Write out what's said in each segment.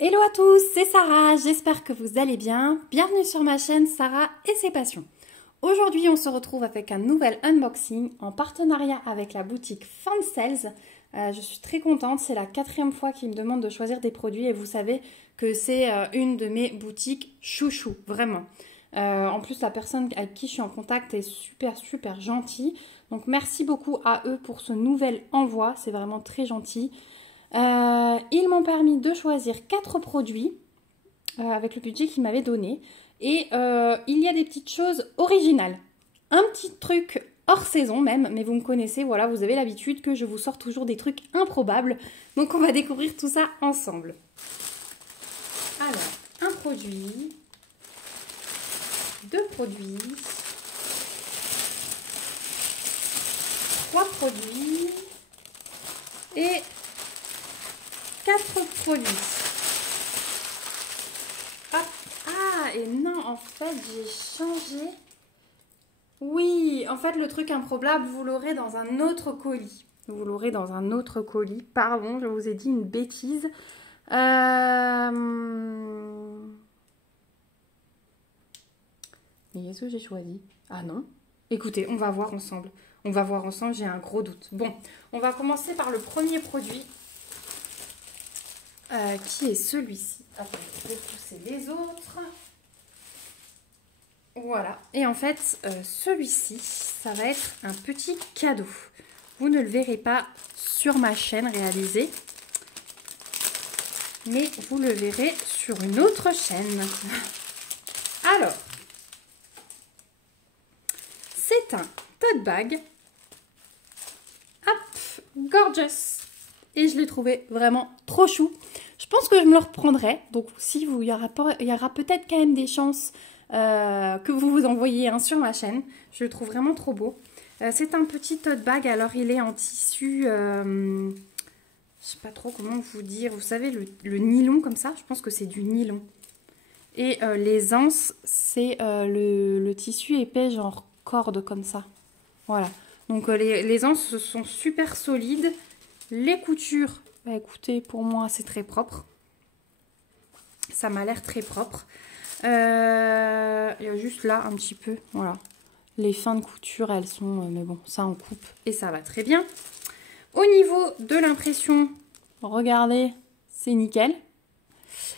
Hello à tous, c'est Sarah, j'espère que vous allez bien. Bienvenue sur ma chaîne Sarah et ses passions. Aujourd'hui, on se retrouve avec un nouvel unboxing en partenariat avec la boutique Fansales. Je suis très contente, c'est la 4e fois qu'ils me demandent de choisir des produits et vous savez que c'est une de mes boutiques chouchou, vraiment. En plus, la personne avec qui je suis en contact est super gentille. Donc merci beaucoup à eux pour ce nouvel envoi, c'est vraiment très gentil. Ils m'ont permis de choisir 4 produits avec le budget qu'ils m'avaient donné. Et il y a des petites choses originales. Un petit truc hors saison même, mais vous me connaissez, voilà, vous avez l'habitude que je vous sors toujours des trucs improbables. Donc on va découvrir tout ça ensemble. Alors, un produit, 2 produits, 3 produits et 4 produits. Hop. Ah, et non, en fait, j'ai changé. Oui, en fait, le truc improbable, vous l'aurez dans un autre colis. Vous l'aurez dans un autre colis. Pardon, je vous ai dit une bêtise. Mais qu'est-ce que j'ai choisi? Ah non. Écoutez, on va voir ensemble. On va voir ensemble, j'ai un gros doute. Bon, on va commencer par le premier produit. Qui est celui-ci. Attends, je vais pousser les autres. Voilà. Et en fait, celui-ci, ça va être un petit cadeau. Vous ne le verrez pas sur ma chaîne réalisée, mais vous le verrez sur une autre chaîne. Alors, c'est un tote bag. Hop, gorgeous. Et je l'ai trouvé vraiment trop chou. Je pense que je me le reprendrai. Donc si il y aura peut-être quand même des chances que vous vous envoyiez un sur ma chaîne. Je le trouve vraiment trop beau. C'est un petit tote bag. Alors il est en tissu, je sais pas trop comment vous dire. Vous savez le nylon comme ça. Je pense que c'est du nylon. Et les anses, c'est le tissu épais genre corde comme ça. Voilà. Donc les anses sont super solides. Les coutures, bah écoutez, pour moi, c'est très propre. Ça m'a l'air très propre. Il y a juste là, un petit peu, voilà. Les fins de couture, elles sont... mais bon, ça, on coupe et ça va très bien. Au niveau de l'impression, regardez, c'est nickel.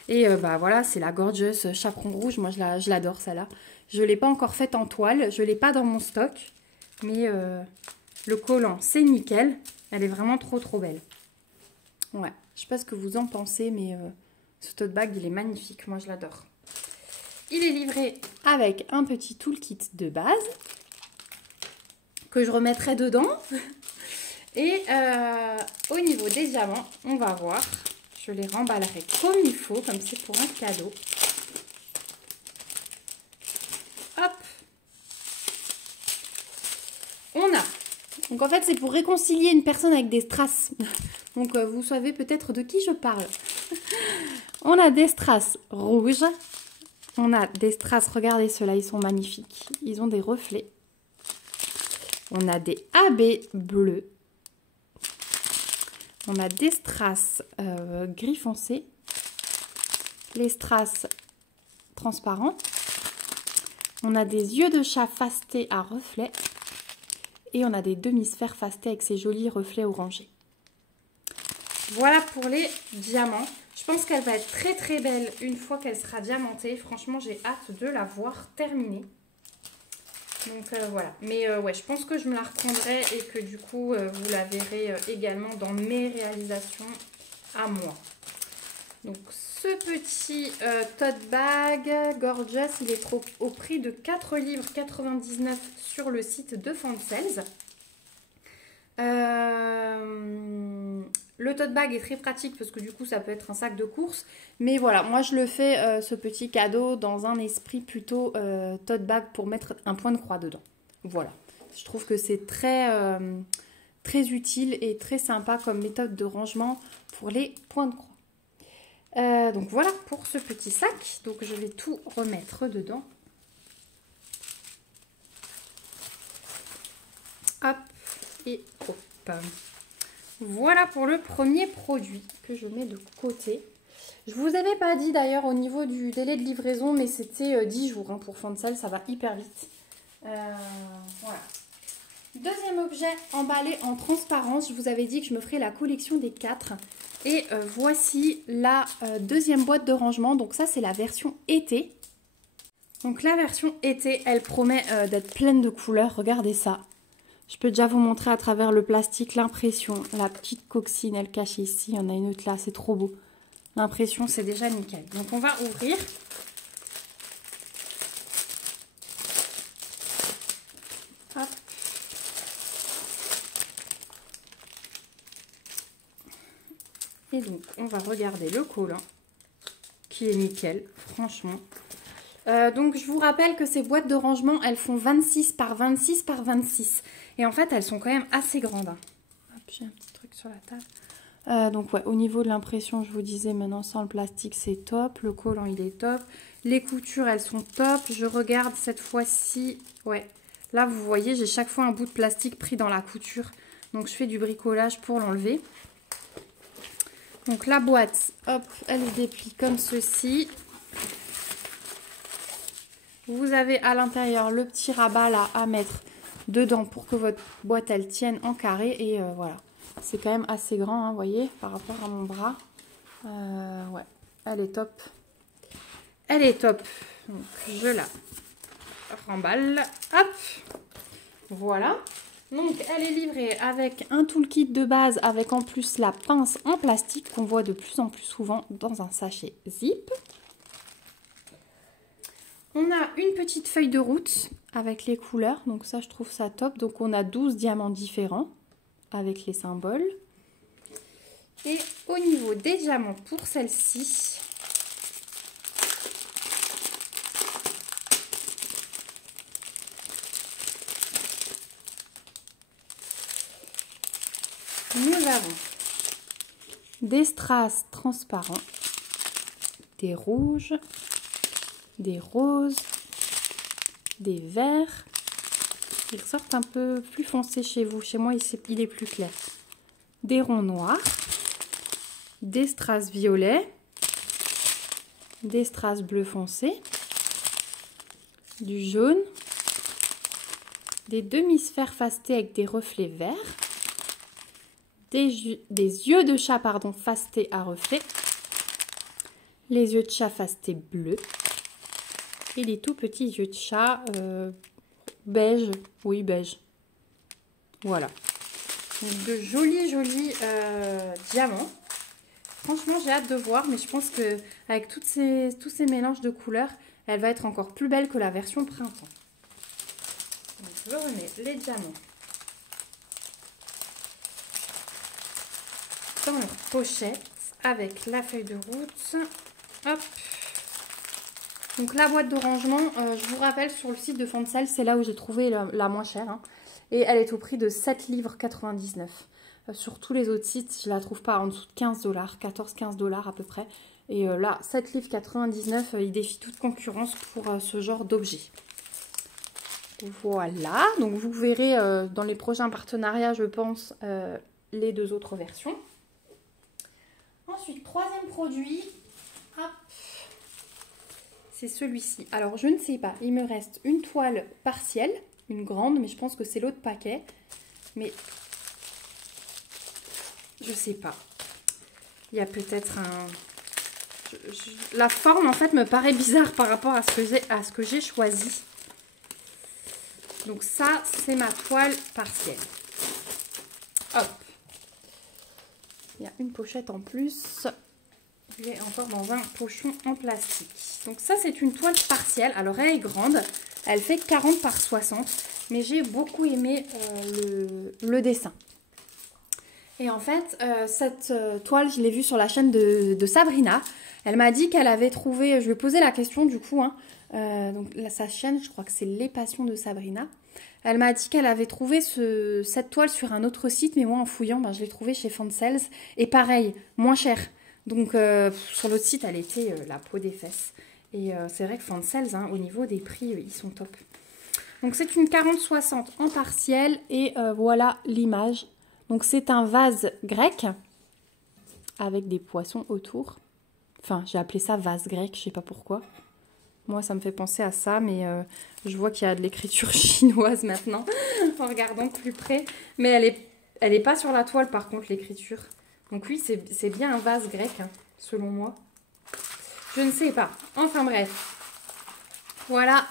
Et bah voilà, c'est la Gorgeous Chaperon Rouge. Moi, je l'adore, celle-là. Je ne l'ai pas encore faite en toile. Je ne l'ai pas dans mon stock. Mais le collant, c'est nickel. Elle est vraiment trop belle. Ouais, je sais pas ce que vous en pensez, mais ce tote bag, il est magnifique. Moi, je l'adore. Il est livré avec un petit toolkit de base que je remettrai dedans. Et au niveau des diamants, on va voir. Je les remballerai comme il faut, comme c'est pour un cadeau. Hop. On a... Donc en fait, c'est pour réconcilier une personne avec des strass. Donc vous savez peut-être de qui je parle. On a des strass rouges. On a des strass, regardez ceux-là, ils sont magnifiques. Ils ont des reflets. On a des AB bleus. On a des strass gris foncé. Les strass transparents. On a des yeux de chat fastés à reflets. Et on a des demi-sphères fastés avec ces jolis reflets orangés. Voilà pour les diamants. Je pense qu'elle va être très belle une fois qu'elle sera diamantée. Franchement, j'ai hâte de la voir terminée. Donc voilà. Mais ouais, je pense que je me la reprendrai et que du coup, vous la verrez également dans mes réalisations à moi. Donc ce petit tote bag Gorgeous, il est au prix de 4,99 € sur le site de Fansales. Le tote bag est très pratique parce que du coup ça peut être un sac de course. Mais voilà, moi je le fais ce petit cadeau dans un esprit plutôt tote bag pour mettre un point de croix dedans. Voilà, je trouve que c'est très utile et très sympa comme méthode de rangement pour les points de croix. Donc voilà pour ce petit sac. Donc je vais tout remettre dedans. Hop et hop. Voilà pour le premier produit que je mets de côté. Je vous avais pas dit d'ailleurs au niveau du délai de livraison, mais c'était 10 jours hein, pour Fancel, ça va hyper vite. Voilà. Deuxième objet emballé en transparence, je vous avais dit que je me ferais la collection des 4. Et voici la deuxième boîte de rangement, donc ça c'est la version été. Donc la version été, elle promet d'être pleine de couleurs, regardez ça. Je peux déjà vous montrer à travers le plastique l'impression, la petite coxine, elle cache ici, il y en a une autre là, c'est trop beau. L'impression c'est déjà nickel. Donc on va ouvrir. Hop. Et donc on va regarder le collant qui est nickel, franchement. Donc je vous rappelle que ces boîtes de rangement, elles font 26 par 26 par 26. Et en fait, elles sont quand même assez grandes. Hop, j'ai un petit truc sur la table. Donc ouais, au niveau de l'impression, je vous disais, maintenant sans le plastique, c'est top. Le collant, il est top. Les coutures, elles sont top. Je regarde cette fois-ci. Ouais, là, vous voyez, j'ai chaque fois un bout de plastique pris dans la couture. Donc je fais du bricolage pour l'enlever. Donc la boîte, hop, elle se déplie comme ceci. Vous avez à l'intérieur le petit rabat là à mettre dedans pour que votre boîte elle tienne en carré. Et voilà, c'est quand même assez grand, hein, vous voyez, par rapport à mon bras. Ouais, elle est top. Elle est top. Donc je la remballe. Hop, voilà. Donc elle est livrée avec un toolkit de base avec en plus la pince en plastique qu'on voit de plus en plus souvent dans un sachet zip. On a une petite feuille de route avec les couleurs, donc ça je trouve ça top. Donc on a 12 diamants différents avec les symboles. Et au niveau des diamants pour celle-ci, nous avons des strass transparents, des rouges, des roses, des verts. Ils ressortent un peu plus foncés chez vous. Chez moi, il est plus clair. Des ronds noirs, des strass violets, des strass bleu foncé, du jaune, des demi-sphères fastées avec des reflets verts, des yeux de chat fastés à reflets, les yeux de chat fastés bleus, et les tout petits yeux de chat beige, oui beige. Voilà. Donc de jolis diamants. Franchement, j'ai hâte de voir, mais je pense que avec tous ces mélanges de couleurs, elle va être encore plus belle que la version printemps. Donc je remets les diamants dans leur pochette avec la feuille de route. Hop. Donc la boîte de rangement, je vous rappelle, sur le site de Fancel, c'est là où j'ai trouvé la moins chère. Hein, et elle est au prix de 7,99 livres. Sur tous les autres sites, je ne la trouve pas en dessous de 15 $, 14-15 $ à peu près. Et là, 7,99 livres, il défie toute concurrence pour ce genre d'objet. Voilà, donc vous verrez dans les prochains partenariats, je pense, les deux autres versions. Ensuite, troisième produit, hop. C'est celui-ci. Alors, je ne sais pas. Il me reste une toile partielle, une grande, mais je pense que c'est l'autre paquet. Mais je sais pas. Il y a peut-être un... La forme, en fait, me paraît bizarre par rapport à ce que j'ai choisi. Donc ça, c'est ma toile partielle. Hop. Il y a une pochette en plus. Il est encore dans un pochon en plastique. Donc ça, c'est une toile partielle. Alors, elle est grande. Elle fait 40 par 60. Mais j'ai beaucoup aimé le dessin. Et en fait, cette toile, je l'ai vue sur la chaîne de Sabrina. Elle m'a dit qu'elle avait trouvé... Je lui ai posé la question du coup. Hein, donc sa chaîne, je crois que c'est Les Passions de Sabrina. Elle m'a dit qu'elle avait trouvé cette toile sur un autre site. Mais moi, en fouillant, je l'ai trouvée chez Fancel. Et pareil, moins cher. Donc, sur l'autre site, elle était la peau des fesses. Et c'est vrai que Fancel, hein, au niveau des prix, ils sont top. Donc, c'est une 40-60 en partiel. Et voilà l'image. Donc, c'est un vase grec avec des poissons autour. Enfin, j'ai appelé ça vase grec, je sais pas pourquoi. Moi, ça me fait penser à ça, mais je vois qu'il y a de l'écriture chinoise maintenant, en regardant de plus près. Mais elle est pas sur la toile, par contre, l'écriture. Donc oui, c'est bien un vase grec, hein, selon moi. Je ne sais pas. Enfin bref. Voilà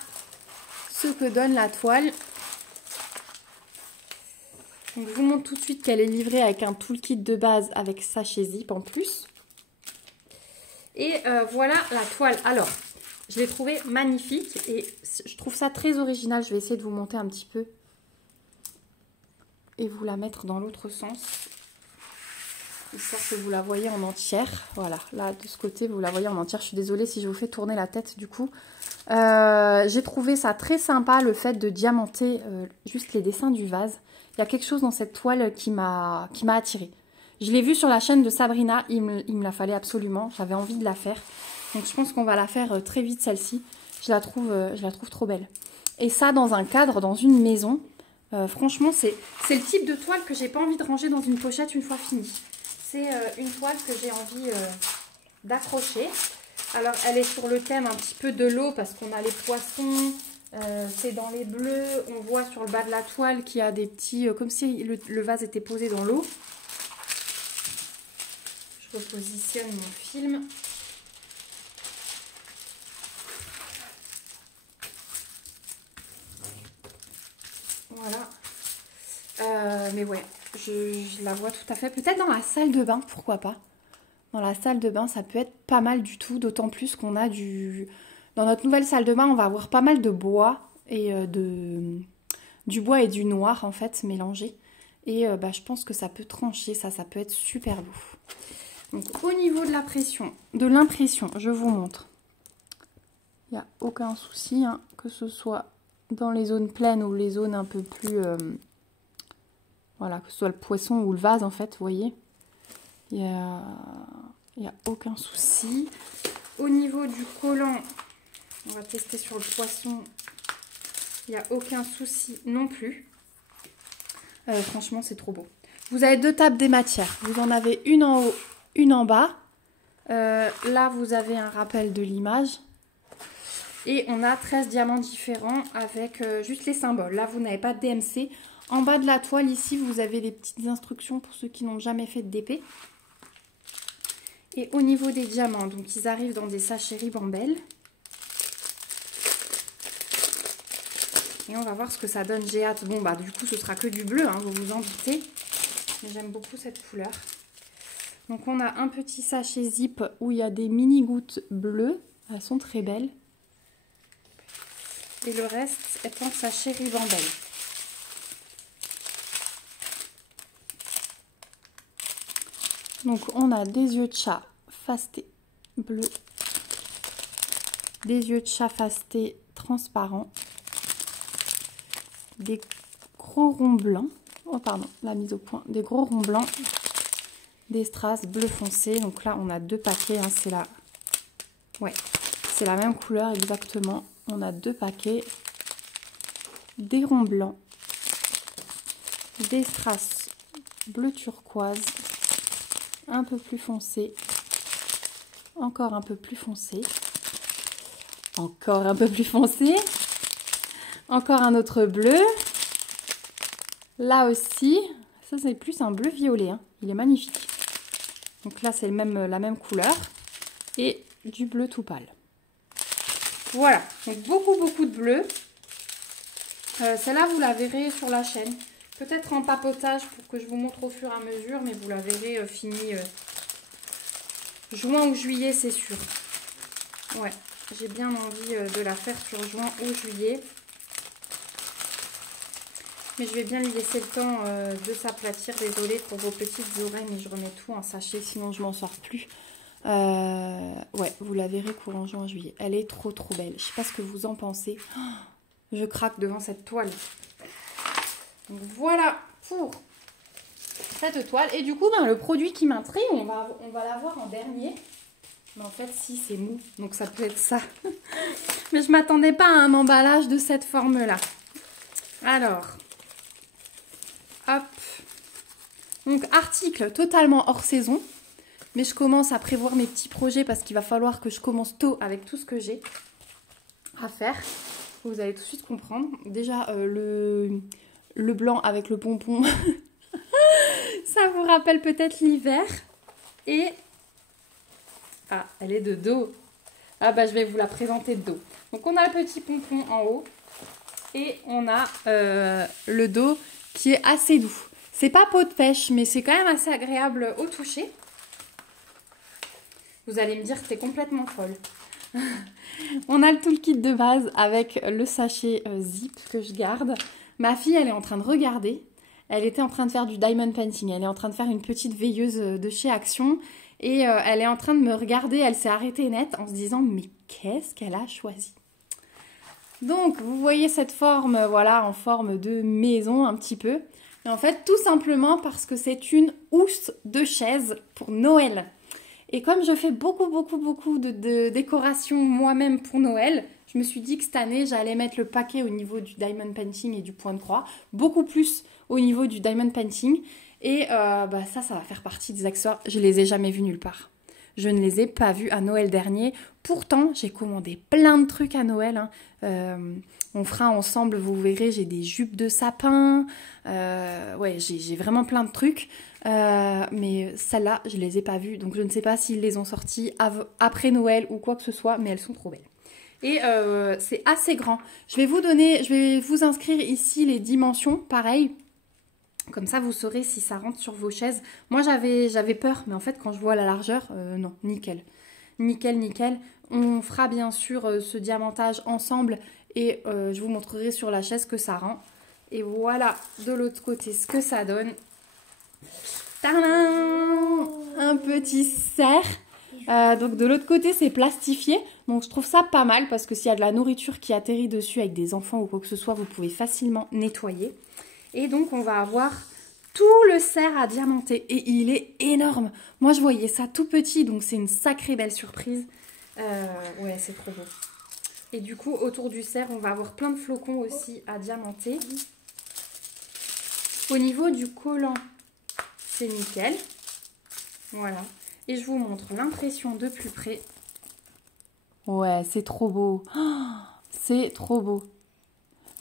ce que donne la toile. Donc, je vous montre tout de suite qu'elle est livrée avec un toolkit de base avec sachet zip en plus. Et voilà la toile. Alors, je l'ai trouvée magnifique et je trouve ça très original. Je vais essayer de vous monter un petit peu et vous la mettre dans l'autre sens. Histoire que vous la voyez en entière. Voilà, là de ce côté vous la voyez en entière. Je suis désolée si je vous fais tourner la tête du coup. J'ai trouvé ça très sympa, le fait de diamanter juste les dessins du vase. Il y a quelque chose dans cette toile qui m'a attirée. Je l'ai vue sur la chaîne de Sabrina, il me la fallait absolument, j'avais envie de la faire. Donc je pense qu'on va la faire très vite celle-ci. Je la trouve trop belle. Et ça dans un cadre, dans une maison, franchement c'est le type de toile que j'ai pas envie de ranger dans une pochette une fois finie. C'est une toile que j'ai envie d'accrocher. Alors elle est sur le thème un petit peu de l'eau parce qu'on a les poissons, c'est dans les bleus. On voit sur le bas de la toile qu'il y a des petits, comme si le vase était posé dans l'eau. Je repositionne mon film. Voilà. Mais ouais, je la vois tout à fait. Peut-être dans la salle de bain, pourquoi pas. Dans la salle de bain, ça peut être pas mal du tout. D'autant plus qu'on a Dans notre nouvelle salle de bain, on va avoir pas mal de bois et du bois et du noir en fait mélangés. Et je pense que ça peut trancher, ça peut être super beau. Donc au niveau de l'impression, je vous montre. Il n'y a aucun souci, hein, que ce soit dans les zones pleines ou les zones un peu plus... voilà, que ce soit le poisson ou le vase en fait, vous voyez. Il n'y a aucun souci. Au niveau du collant, on va tester sur le poisson. Il n'y a aucun souci non plus. Franchement, c'est trop beau. Vous avez 2 tables des matières. Vous en avez une en haut, une en bas. Là, vous avez un rappel de l'image. Et on a 13 diamants différents avec juste les symboles. Là, vous n'avez pas de DMC. En bas de la toile, ici, vous avez des petites instructions pour ceux qui n'ont jamais fait de DP. Et au niveau des diamants, donc ils arrivent dans des sachets ribambelle. Et on va voir ce que ça donne. J'ai hâte. Bon, du coup, ce sera que du bleu, hein, vous vous en doutez. Mais j'aime beaucoup cette couleur. Donc, on a un petit sachet zip où il y a des mini gouttes bleues. Elles sont très belles. Et le reste est en sachet ribambelle. Donc, on a des yeux de chat fastés bleus. Des yeux de chat fastés transparents. Des gros ronds blancs. Oh, pardon, la mise au point. Des gros ronds blancs. Des strass bleu foncé. Donc là, on a 2 paquets. Hein, c'est la... Ouais, c'est la même couleur exactement. On a 2 paquets. Des ronds blancs. Des strass bleu turquoise. Un peu plus foncé. Encore un peu plus foncé. Encore un peu plus foncé. Encore un autre bleu. Là aussi, ça c'est plus un bleu violet. Hein. Il est magnifique. Donc là, c'est la même couleur. Et du bleu tout pâle. Voilà. Donc beaucoup de bleu. Celle-là, vous la verrez sur la chaîne. Peut-être en papotage pour que je vous montre au fur et à mesure. Mais vous la verrez finie juin ou juillet, c'est sûr. Ouais. J'ai bien envie de la faire sur juin ou juillet. Mais je vais bien lui laisser le temps de s'aplatir. Désolée pour vos petites oreilles, mais je remets tout en sachet, sinon je m'en sors plus. Ouais, vous la verrez courant juin-juillet. Elle est trop belle. Je sais pas ce que vous en pensez. Oh, je craque devant cette toile. Donc voilà pour cette toile. Et du coup, le produit qui m'intrigue, on va l'avoir en dernier. Mais en fait, si, c'est mou. Donc ça peut être ça. Mais je m'attendais pas à un emballage de cette forme-là. Alors... Hop. Donc, article totalement hors saison. Mais je commence à prévoir mes petits projets parce qu'il va falloir que je commence tôt avec tout ce que j'ai à faire. Vous allez tout de suite comprendre. Déjà, le blanc avec le pompon, ça vous rappelle peut-être l'hiver. Et... ah, elle est de dos. Ah bah je vais vous la présenter de dos. Donc on a le petit pompon en haut. Et on a le dos qui est assez doux. C'est pas peau de pêche, mais c'est quand même assez agréable au toucher. Vous allez me dire que t'es complètement folle. On a le toolkit de base avec le sachet zip que je garde. Ma fille, elle est en train de regarder. Elle était en train de faire du diamond painting. Elle est en train de faire une petite veilleuse de chez Action. Et elle est en train de me regarder. Elle s'est arrêtée net en se disant, mais qu'est-ce qu'elle a choisi? Donc, vous voyez cette forme, voilà, en forme de maison un petit peu. Et en fait, tout simplement parce que c'est une housse de chaise pour Noël. Et comme je fais beaucoup de décorations moi-même pour Noël, je me suis dit que cette année, j'allais mettre le paquet au niveau du diamond painting et du point de croix. Beaucoup plus au niveau du diamond painting. Et bah ça va faire partie des accessoires. Je les ai jamais vus nulle part. Je ne les ai pas vus à Noël dernier. Pourtant, j'ai commandé plein de trucs à Noël. Hein. On fera ensemble, vous verrez, j'ai des jupes de sapin. Ouais, j'ai vraiment plein de trucs. Mais celles-là, je ne les ai pas vues. Donc, je ne sais pas s'ils les ont sorties après Noël ou quoi que ce soit. Mais elles sont trop belles. Et c'est assez grand. Je vais vous inscrire ici les dimensions. Pareil. Comme ça, vous saurez si ça rentre sur vos chaises. Moi, j'avais peur, mais en fait, quand je vois la largeur, non, nickel. Nickel. On fera bien sûr ce diamantage ensemble et je vous montrerai sur la chaise que ça rend. Et voilà, de l'autre côté, ce que ça donne. Tadam! Un petit cerf. Donc, de l'autre côté, c'est plastifié. Donc, je trouve ça pas mal parce que s'il y a de la nourriture qui atterrit dessus avec des enfants ou quoi que ce soit, vous pouvez facilement nettoyer. Et donc, on va avoir tout le cerf à diamanter. Et il est énorme. Moi, je voyais ça tout petit. Donc, c'est une sacrée belle surprise. Ouais, c'est trop beau. Et du coup, autour du cerf, on va avoir plein de flocons aussi à diamanter. Au niveau du collant, c'est nickel. Voilà. Et je vous montre l'impression de plus près. Ouais, c'est trop beau. Oh, c'est trop beau.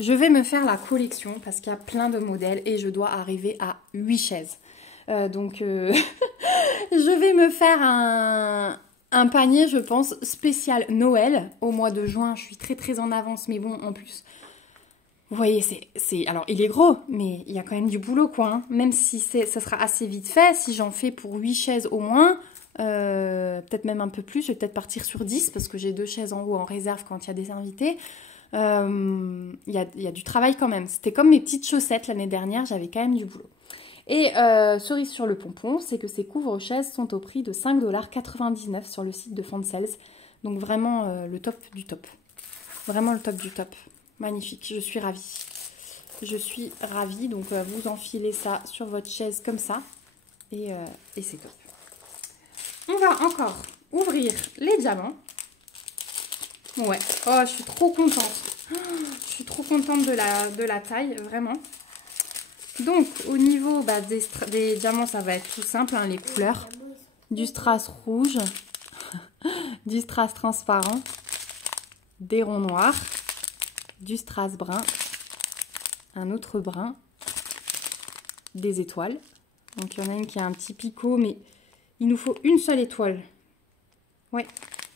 Je vais me faire la collection parce qu'il y a plein de modèles et je dois arriver à 8 chaises. Donc, je vais me faire un panier, je pense, spécial Noël au mois de juin. Je suis très en avance, mais bon, en plus, vous voyez, alors, il est gros, mais il y a quand même du boulot, quoi. Hein. Même si ça sera assez vite fait, si j'en fais pour 8 chaises au moins, peut-être même un peu plus, je vais peut-être partir sur 10 parce que j'ai 2 chaises en haut en réserve quand il y a des invités. Il y a du travail quand même. C'était comme mes petites chaussettes l'année dernière, j'avais quand même du boulot. Et cerise sur le pompon, c'est que ces couvre-chaises sont au prix de 5,99 $ sur le site de Fansels. Donc vraiment le top du top. Vraiment le top du top. Magnifique, je suis ravie. Je suis ravie, donc vous enfilez ça sur votre chaise comme ça. Et c'est top. On va encore ouvrir les diamants. Ouais, oh, je suis trop contente. Je suis trop contente de la taille, vraiment. Donc, au niveau des diamants, ça va être tout simple, hein, les couleurs. Du strass rouge, du strass transparent, des ronds noirs, du strass brun, un autre brun, des étoiles. Donc, il y en a une qui a un petit picot, mais il nous faut une seule étoile. Ouais.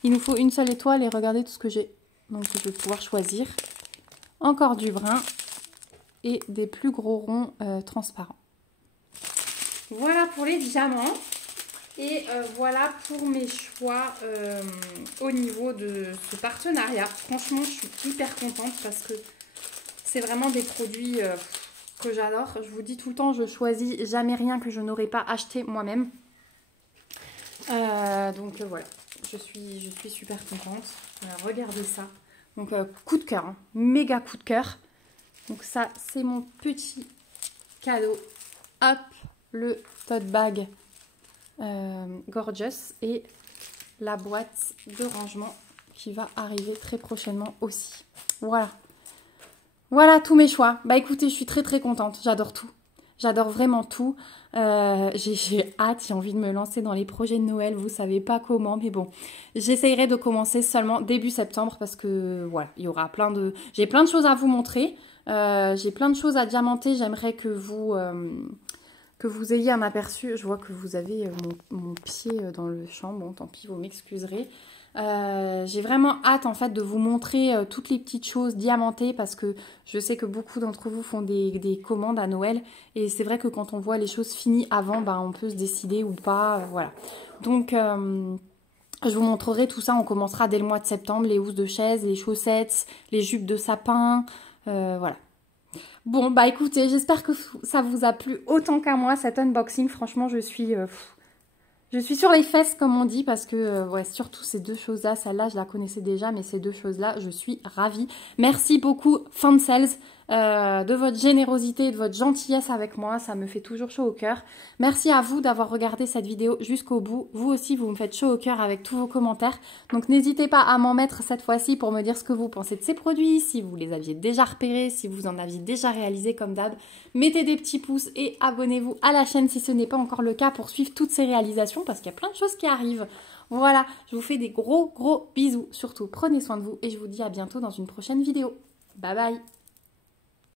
Il nous faut une seule étoile et regardez tout ce que j'ai. Donc, je vais pouvoir choisir. Encore du brun et des plus gros ronds transparents. Voilà pour les diamants. Et voilà pour mes choix au niveau de ce partenariat. Franchement, je suis hyper contente parce que c'est vraiment des produits que j'adore. Je vous dis tout le temps, je choisis jamais rien que je n'aurais pas acheté moi-même. Donc voilà. Je suis super contente. Regardez ça. Donc coup de cœur, hein. Méga coup de cœur. Donc ça, c'est mon petit cadeau. Hop, le tote bag Gorgeous et la boîte de rangement qui va arriver très prochainement aussi. Voilà. Voilà tous mes choix. Bah écoutez, je suis très contente. J'adore tout. J'adore vraiment tout. J'ai hâte, j'ai envie de me lancer dans les projets de Noël. Vous savez pas comment, mais bon. J'essayerai de commencer seulement début septembre parce que voilà, il y aura j'ai plein de choses à vous montrer. J'ai plein de choses à diamanter. J'aimerais que vous ayez un aperçu. Je vois que vous avez mon pied dans le champ. Bon, tant pis, vous m'excuserez. J'ai vraiment hâte en fait de vous montrer toutes les petites choses diamantées parce que je sais que beaucoup d'entre vous font des commandes à Noël et c'est vrai que quand on voit les choses finies avant, bah, on peut se décider ou pas, voilà. Donc je vous montrerai tout ça, on commencera dès le mois de septembre, les housses de chaise, les chaussettes, les jupes de sapin, voilà. Bon bah écoutez, j'espère que ça vous a plu autant qu'à moi cet unboxing, franchement je suis sur les fesses comme on dit parce que ouais, surtout ces deux choses-là, celle-là je la connaissais déjà mais ces deux choses-là je suis ravie. Merci beaucoup Fansels de votre générosité et de votre gentillesse avec moi, ça me fait toujours chaud au cœur. Merci à vous d'avoir regardé cette vidéo jusqu'au bout. Vous aussi vous me faites chaud au cœur avec tous vos commentaires. Donc n'hésitez pas à m'en mettre cette fois-ci pour me dire ce que vous pensez de ces produits, si vous les aviez déjà repérés, si vous en aviez déjà réalisé comme d'hab. Mettez des petits pouces et abonnez-vous à la chaîne si ce n'est pas encore le cas pour suivre toutes ces réalisations parce qu'il y a plein de choses qui arrivent. Voilà, je vous fais des gros bisous. Surtout, prenez soin de vous et je vous dis à bientôt dans une prochaine vidéo. Bye bye!